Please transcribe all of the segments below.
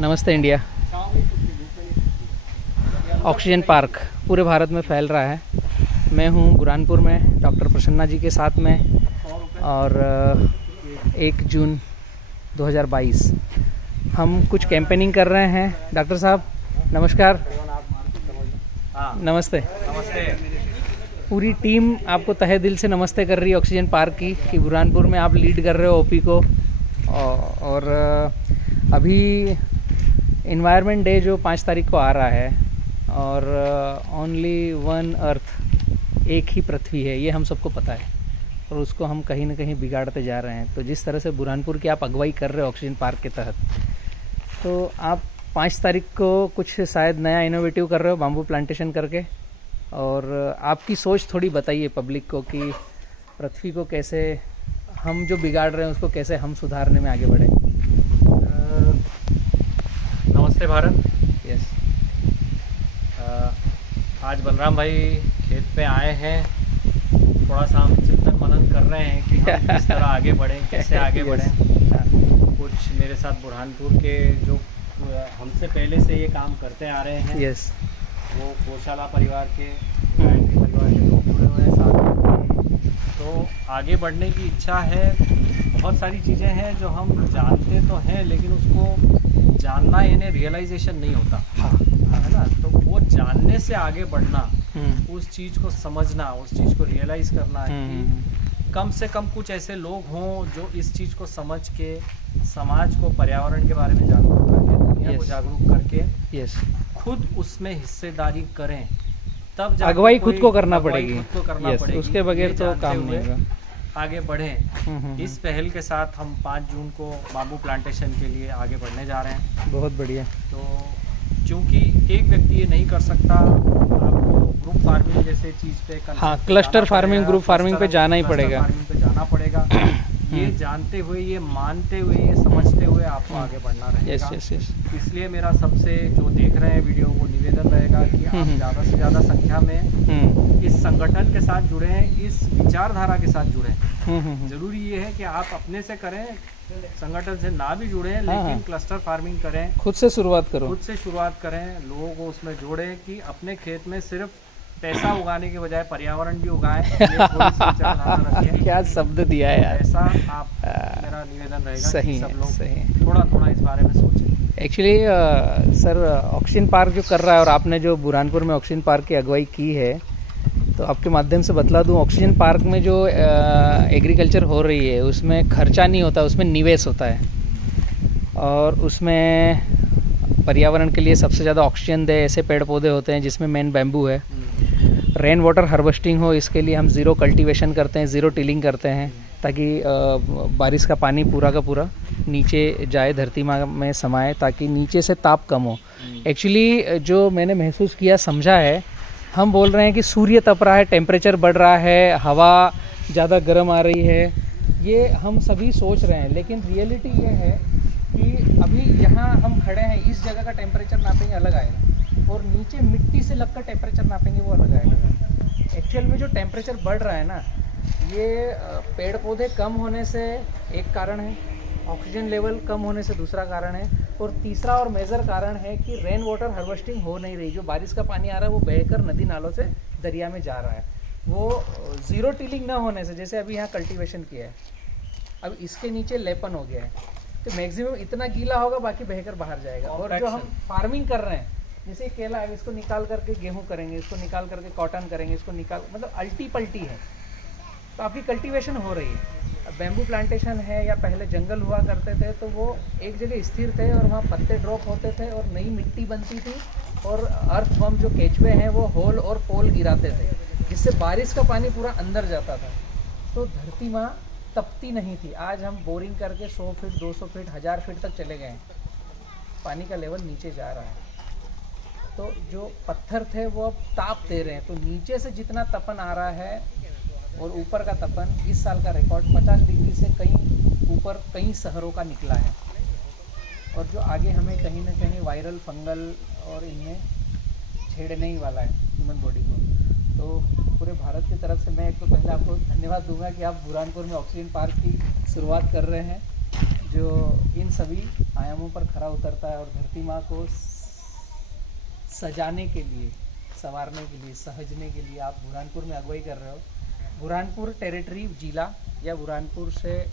नमस्ते India. Oxygen park पूरे भारत में फैल रहा है। मैं हूँ बुरहानपुर में डॉक्टर प्रसन्ना जी के साथ में, और 1 जून 2022 हम कुछ कैंपेनिंग कर रहे हैं। डॉक्टर साहब नमस्कार। नमस्ते। नमस्ते। पूरी टीम आपको तहे दिल से नमस्ते कर रही है ऑक्सीजन पार्क की, कि बुरहानपुर में आप लीड कर रहे हो ओपी को। और अभी इन्वायरमेंट डे जो 5 तारीख को आ रहा है, और ओनली वन अर्थ, एक ही पृथ्वी है, ये हम सबको पता है, और उसको हम कहीं ना कहीं बिगाड़ते जा रहे हैं। तो जिस तरह से बुरहानपुर की आप अगुवाई कर रहे हो ऑक्सीजन पार्क के तहत, तो आप 5 तारीख को कुछ शायद नया इनोवेटिव कर रहे हो बाम्बू प्लांटेशन करके, और आपकी सोच थोड़ी बताइए पब्लिक को कि पृथ्वी को कैसे हम जो बिगाड़ रहे हैं उसको कैसे हम सुधारने में आगे बढ़े। नमस्ते भारत। यस। आज बलराम भाई खेत पे आए हैं, थोड़ा सा हम चिंतन मनन कर रहे हैं कि हम किस तरह आगे बढ़ें, कैसे आगे बढ़ें। कुछ मेरे साथ बुरहानपुर के जो हमसे पहले से ये काम करते आ रहे हैं, यस, वो गौशाला परिवार के परिवार के लोग जुड़े हुए हैं साथ में। तो आगे बढ़ने की इच्छा है। बहुत सारी चीज़ें हैं जो हम जानते तो हैं, लेकिन उसको जानना यानी रियलाइजेशन नहीं होता, है ना। तो वो जानने से आगे बढ़ना, उस चीज़ को समझना, उस चीज़ को रियलाइज़ करना कि कम से कम कुछ ऐसे लोग हों जो इस चीज़ को समझ के समाज को, पर्यावरण के बारे में जागरूक करके, दुनिया को जागरूक करके यस, खुद उसमें हिस्सेदारी करें, तब जाके अगुवाई खुद को करना पड़ेगी। खुद को करना यस, पड़ेगी। उसके बगैर ये तो जानते काम नहीं हुए होगा। आगे बढ़ें। इस पहल के साथ हम 5 जून को बाम्बू प्लांटेशन के लिए आगे बढ़ने जा रहे हैं। बहुत बढ़िया। तो क्योंकि एक व्यक्ति ये नहीं कर सकता, आपको ग्रुप फार्मिंग जैसे चीज़ पे, हाँ, क्लस्टर फार्मिंग, ग्रुप फार्मिंग पे जाना ही पड़ेगा। फार्मिंग पे जाना पड़ेगा। ये जानते हुए, ये मानते हुए, ये समझते हुए आपको आगे बढ़ना रहेगा। Yes yes yes. इसलिए मेरा सबसे जो देख रहे हैं वीडियो को निवेदन रहेगा कि आप ज़्यादा से ज़्यादा संख्या में इस संगठन के साथ जुड़े हैं, इस विचारधारा के साथ जुड़े हैं। जरूरी ये है कि आप अपने से करें, संगठन से ना भी जुड़े, लेकिन क्लस्टर फार्मिंग करें, खुद से शुरुआत करो, खुद से शुरुआत करें, लोगों को उसमें जोड़ें कि अपने खेत में सिर्फ पैसा उगाने के बजाय पर्यावरण भी उगाएं। ये थोड़ी सी विचारधारा रखें। क्या शब्द दिया है यार। ऐसा आप मेरा निवेदन रहेगा सही कि सब लोग सही थोड़ा थोड़ा इस बारे में सोचें। एक्चुअली सर, ऑक्सीजन पार्क जो कर रहा है, और आपने जो बुरहानपुर में ऑक्सीजन पार्क की अगुवाई की है, तो आपके माध्यम से बतला दूं, ऑक्सीजन पार्क में जो एग्रीकल्चर हो रही है उसमें खर्चा नहीं होता, उसमें निवेश होता है, और उसमें पर्यावरण के लिए सबसे ज़्यादा ऑक्सीजन दे ऐसे पेड़ पौधे होते हैं, जिसमें मेन बैम्बू है। रेन वाटर हार्वेस्टिंग हो, इसके लिए हम ज़ीरो कल्टीवेशन करते हैं, ज़ीरो टिलिंग करते हैं, ताकि बारिश का पानी पूरा का पूरा नीचे जाए, धरती माँ में समाए, ताकि नीचे से ताप कम हो। एक्चुअली जो मैंने महसूस किया, समझा है, हम बोल रहे हैं कि सूर्य तप रहा है, टेम्परेचर बढ़ रहा है, हवा ज़्यादा गर्म आ रही है, ये हम सभी सोच रहे हैं, लेकिन रियलिटी ये है कि अभी यहाँ हम खड़े हैं, इस जगह का टेम्परेचर नापेंगे अलग आएगा, और नीचे मिट्टी से लगकर टेम्परेचर नापेंगे वो अलग आएगा। एक्चुअल में जो टेम्परेचर बढ़ रहा है ना, ये पेड़ पौधे कम होने से एक कारण है, ऑक्सीजन लेवल कम होने से दूसरा कारण है, और तीसरा और मेजर कारण है कि रेन वाटर हार्वेस्टिंग हो नहीं रही। जो बारिश का पानी आ रहा है वो बहकर नदी नालों से दरिया में जा रहा है। वो ज़ीरो टिलिंग ना होने से, जैसे अभी यहाँ कल्टीवेशन किया है, अब इसके नीचे लेपन हो गया है, तो मैक्सिमम इतना गीला होगा, बाकी बहकर बाहर जाएगा। और जो हम फार्मिंग कर रहे हैं, जैसे केला है, इसको निकाल करके गेहूँ करेंगे, इसको निकाल करके कॉटन करेंगे, इसको निकाल, मतलब अल्टी पल्टी है। तो आपकी कल्टीवेशन हो रही है। अब बैम्बू प्लांटेशन है, या पहले जंगल हुआ करते थे, तो वो एक जगह स्थिर थे, और वहाँ पत्ते ड्रॉप होते थे, और नई मिट्टी बनती थी, और अर्थ बम जो केचुए हैं वो होल और पोल गिराते थे, जिससे बारिश का पानी पूरा अंदर जाता था, तो धरती माँ तपती नहीं थी। आज हम बोरिंग करके 100 फीट, 200 फीट, 1000 फीट तक चले गए, पानी का लेवल नीचे जा रहा है। तो जो पत्थर थे वो अब ताप दे रहे हैं। तो नीचे से जितना तपन आ रहा है, और ऊपर का तपन, इस साल का रिकॉर्ड 50 डिग्री से कहीं ऊपर कई शहरों का निकला है, और जो आगे हमें कहीं ना कहीं वायरल, फंगल और इनमें छेड़ने ही वाला है ह्यूमन बॉडी को। तो पूरे भारत की तरफ से मैं एक तो पहले आपको धन्यवाद दूंगा कि आप बुरहानपुर में ऑक्सीजन पार्क की शुरुआत कर रहे हैं, जो इन सभी आयामों पर खरा उतरता है और धरती माँ को सजाने के लिए, संवारने के लिए, सहजने के लिए आप बुरहानपुर में अगुवाई कर रहे हो। बुरहानपुर टेरिटरी जिला या बुरहानपुर से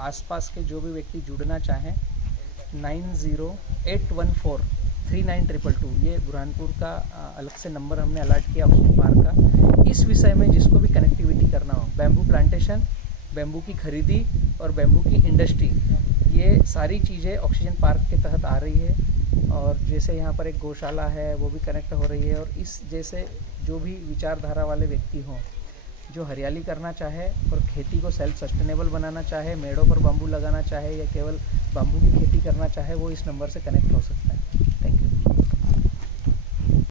आसपास के जो भी व्यक्ति जुड़ना चाहें 9081439222 ये बुरहानपुर का अलग से नंबर हमने अलॉट किया ऑक्सीजन पार्क का। इस विषय में जिसको भी कनेक्टिविटी करना हो, बैम्बू प्लांटेशन, बैम्बू की खरीदी और बैम्बू की इंडस्ट्री, ये सारी चीज़ें ऑक्सीजन पार्क के तहत आ रही है। और जैसे यहाँ पर एक गौशाला है वो भी कनेक्ट हो रही है। और इस जैसे जो भी विचारधारा वाले व्यक्ति हों जो हरियाली करना चाहे और खेती को सेल्फ सस्टेनेबल बनाना चाहे, मेड़ों पर बाम्बू लगाना चाहे या केवल बाम्बू की खेती करना चाहे, वो इस नंबर से कनेक्ट हो सकता है।